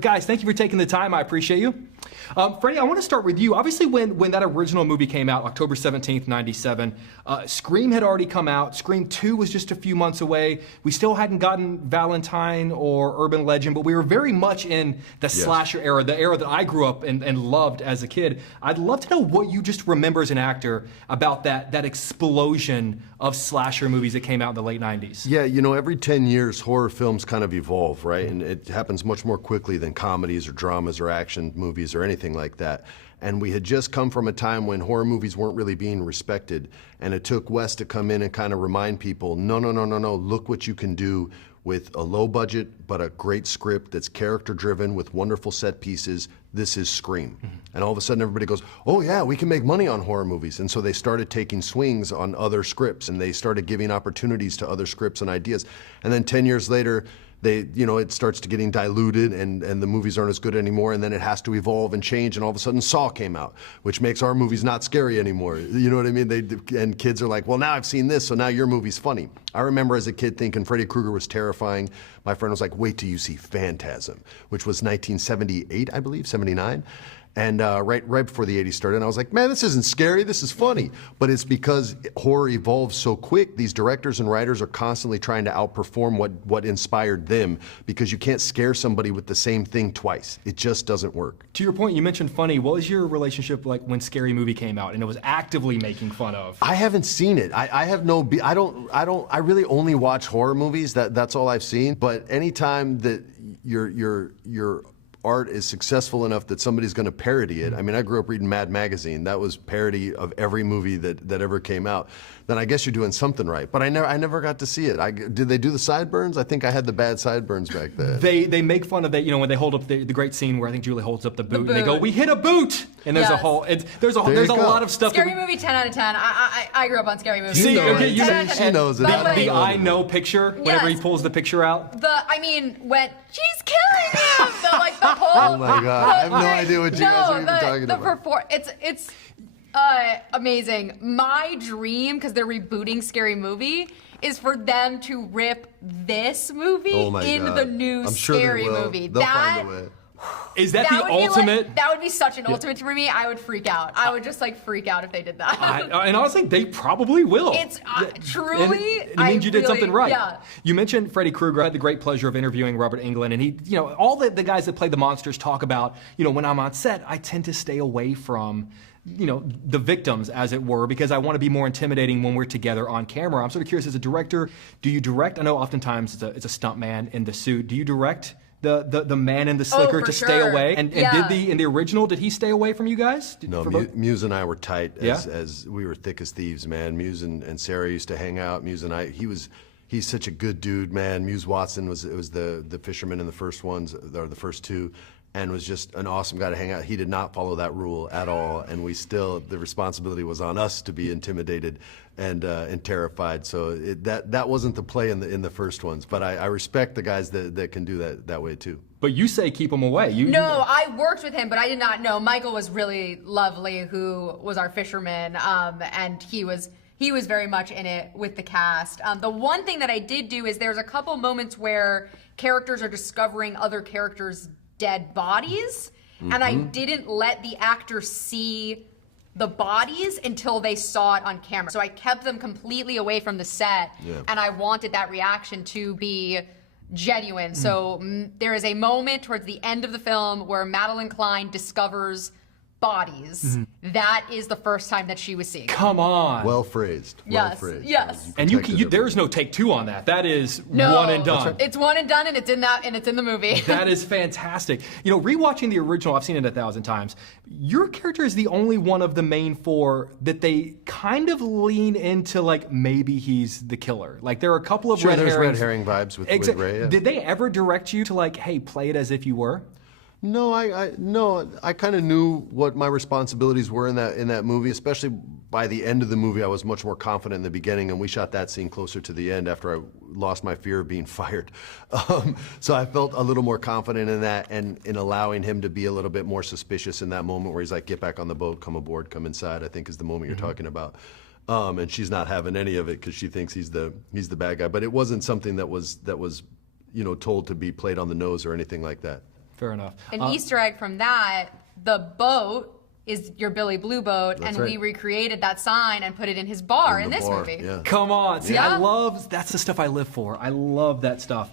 Guys, thank you for taking the time. I appreciate you. Freddie, I want to start with you. Obviously, when that original movie came out, October 17th, 97, Scream had already come out. Scream 2 was just a few months away. We still hadn't gotten Valentine or Urban Legend, but we were very much in the slasher era, the era that I grew up and loved as a kid. I'd love to know what you just remember as an actor about that explosion of slasher movies that came out in the late 90s. Yeah, you know, every 10 years, horror films kind of evolve, right? And it happens much more quickly than comedies or dramas or action movies or anything like that. And we had just come from a time when horror movies weren't really being respected, and it took Wes to come in and kind of remind people, no, look what you can do with a low budget but a great script that's character driven with wonderful set pieces. This is Scream. And all of a sudden everybody goes, oh yeah, we can make money on horror movies. And so they started taking swings on other scripts, and they started giving opportunities to other scripts and ideas. And then 10 years later, it starts to getting diluted, and the movies aren't as good anymore, and then it has to evolve and change, and all of a sudden Saw came out, which makes our movies not scary anymore. You know what I mean? And kids are like, well, now I've seen this, so now your movie's funny. I remember as a kid thinking Freddy Krueger was terrifying. My friend was like, wait till you see Phantasm, which was 1978, I believe, 79. And right before the 80s started, and I was like, man, this isn't scary, this is funny. But it's because horror evolves so quick. These directors and writers are constantly trying to outperform what inspired them, because you can't scare somebody with the same thing twice. It just doesn't work. To your point, you mentioned funny. What was your relationship like when Scary Movie came out and it was actively making fun of? I haven't seen it. I really only watch horror movies. That's all I've seen. But anytime that your art is successful enough that somebody's going to parody it. I mean, I grew up reading Mad Magazine. That was parody of every movie that ever came out. Then I guess you're doing something right. But I never got to see it. Did they do the sideburns? I think I had the bad sideburns back then. They make fun of that, you know, when they hold up the great scene where I think Julie holds up the boot, and they go, "We hit a boot!" And there's a whole, there's a lot of stuff. Scary Movie, 10 out of 10. I grew up on Scary Movie. See, okay, she knows it. The I know picture, whenever he pulls the picture out. When she's killing him, the whole. Oh my God! I have no idea what you guys are even talking about. It's amazing. My dream, because they're rebooting Scary Movie, is for them to rip this movie into the new Scary Movie. They'll find a way. Is that the ultimate? That would be such an ultimate for me. I would freak out. I would just freak out if they did that. And honestly, they probably will. It's truly. It means you did something right. Yeah. You mentioned Freddy Krueger. I had the great pleasure of interviewing Robert Englund, and he, you know, all the guys that play the monsters talk about, you know, when I'm on set, I tend to stay away from, you know, the victims, as it were, because I want to be more intimidating when we're together on camera. I'm sort of curious, as a director, do you direct? I know oftentimes it's a stunt man in the suit. Do you direct the man in the slicker to stay away? And in the original, did he stay away from you guys? No, Muse and I were tight as we were thick as thieves, man. Muse and Sarah used to hang out. Muse and I, he's such a good dude, man. Muse Watson was the fisherman in the first ones, or the first two, and was just an awesome guy to hang out. He did not follow that rule at all, and the responsibility was on us to be intimidated and terrified. So that wasn't the play in the first ones, but I respect the guys that can do that way too. But you say keep him away. No, I worked with him, but I did not know. Michael was really lovely, who was our fisherman, and he was very much in it with the cast. The one thing that I did do is there's a couple moments where characters are discovering other characters' dead bodies, and I didn't let the actors see the bodies until they saw it on camera. So I kept them completely away from the set, and I wanted that reaction to be genuine. So there is a moment towards the end of the film where Madeline Klein discovers bodies. That is the first time that she was seeing. Come on. Well phrased. Yes. And there's no take two on that. That is one and done. Right. It's one and done, and it's in the movie. That is fantastic. You know, rewatching the original, I've seen it 1,000 times. Your character is the only one of the main four that they kind of lean into, maybe he's the killer. Like, there are a couple of red herrings. Red herring vibes with Ray. Yeah. Did they ever direct you to hey, play it as if you were? No, I kind of knew what my responsibilities were in that movie. Especially by the end of the movie, I was much more confident in the beginning, and we shot that scene closer to the end after I lost my fear of being fired. So I felt a little more confident in that, and in allowing him to be a little bit more suspicious in that moment where he's like, "Get back on the boat, come aboard, come inside." I think is the moment you're talking about. And she's not having any of it because she thinks he's the bad guy. But it wasn't something that was told to be played on the nose or anything like that. Fair enough. An Easter egg from that, the boat is your Billy Blue boat, That's and we right. recreated that sign and put it in his bar in the this bar, movie. yeah. Come on. See, Yeah. that's the stuff I live for. I love that stuff.